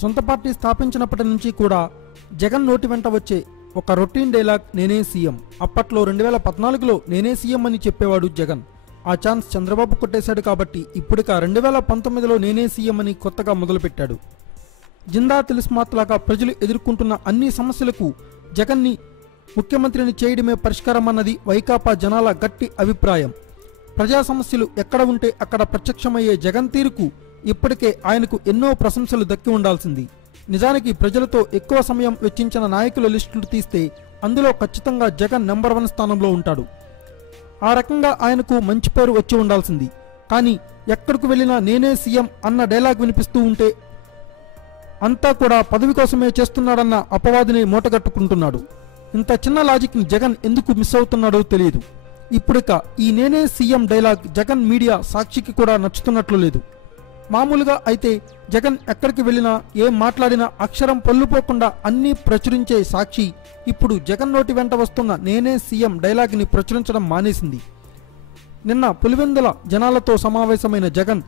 సొంత పార్టీ స్థాపించినప్పటి నుంచి కూడా జగన్ నోటి వెంట వచ్చే ఒక రొటీన్ డైలాగ్ నేనే సీఎం. అప్పట్లో 2014లో నేనే సీఎం అని చెప్పేవాడు జగన్. ఆ ఛాన్స్ చంద్రబాబు కొట్టేశాడు కాబట్టి ఇప్పుడిక 2019లో నేనే సీఎం అని కొత్తగా మొదలుపెట్టాడు. జిందా తిలిస్మాత్ లాగా ప్రజలు ఎదుర్కొంటున్న అన్ని సమస్యలకు జగన్ని ముఖ్యమంత్రిని చేయడమే పరిష్కారం అన్నది వైకాపా జనాల గట్టి అభిప్రాయం. ప్రజా సమస్యలు ఎక్కడ ఉంటే అక్కడ ప్రత్యక్షమయ్యే జగన్ తీరుకు ఇప్పటికే ఆయనకు ఎన్నో ప్రశంసలు దక్కి ఉండాల్సింది. నిజానికి ప్రజలతో ఎక్కువ సమయం వెచ్చించిన నాయకుల లిస్టులు తీస్తే అందులో ఖచ్చితంగా జగన్ నెంబర్ 1 స్థానంలో ఉంటాడు. ఆ రకంగా ఆయనకు మంచి పేరు వచ్చి ఉండాల్సింది. కానీ ఎక్కడికి వెళ్ళినా నేనే సీఎం అన్న డైలాగ్ వినిపిస్తూ ఉంటే అంతా కూడా పదవి కోసమే చేస్తున్నాడన్న అపవాదిని మూటగట్టుకుంటున్నాడు. ఇంత చిన్న లాజిక్ని జగన్ ఎందుకు మిస్ అవుతున్నాడో తెలియదు. ఇప్పుడిక ఈ నేనే సీఎం డైలాగ్ జగన్ మీడియా సాక్షికి కూడా నచ్చుతున్నట్లు లేదు. మామూలుగా అయితే జగన్ ఎక్కడికి వెళ్ళినా ఏం మాట్లాడినా అక్షరం పొల్లుపోకుండా అన్నీ ప్రచురించే సాక్షి ఇప్పుడు జగన్ నోటి వెంట వస్తున్న నేనే సీఎం డైలాగ్ని ప్రచురించడం మానేసింది. నిన్న పులివెందుల జనాలతో సమావేశమైన జగన్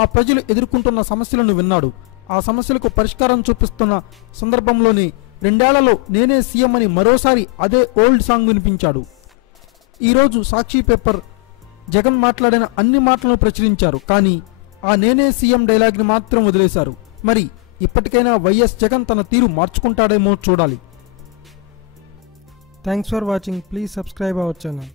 ఆ ప్రజలు ఎదుర్కొంటున్న సమస్యలను విన్నాడు. ఆ సమస్యలకు పరిష్కారం చూపిస్తున్న సందర్భంలోనే 2 ఏళ్లలో నేనే సీఎం అని మరోసారి అదే ఓల్డ్ సాంగ్ వినిపించాడు. ఈరోజు సాక్షి పేపర్ జగన్ మాట్లాడిన అన్ని మాటలను ప్రచురించారు. కానీ ఆ నేనే సీఎం డైలాగ్ని మాత్రం వదిలేశారు. మరి ఇప్పటికైనా వైఎస్ జగన్ తన తీరు మార్చుకుంటాడేమో చూడాలి. Thanks for watching. Please subscribe our channel.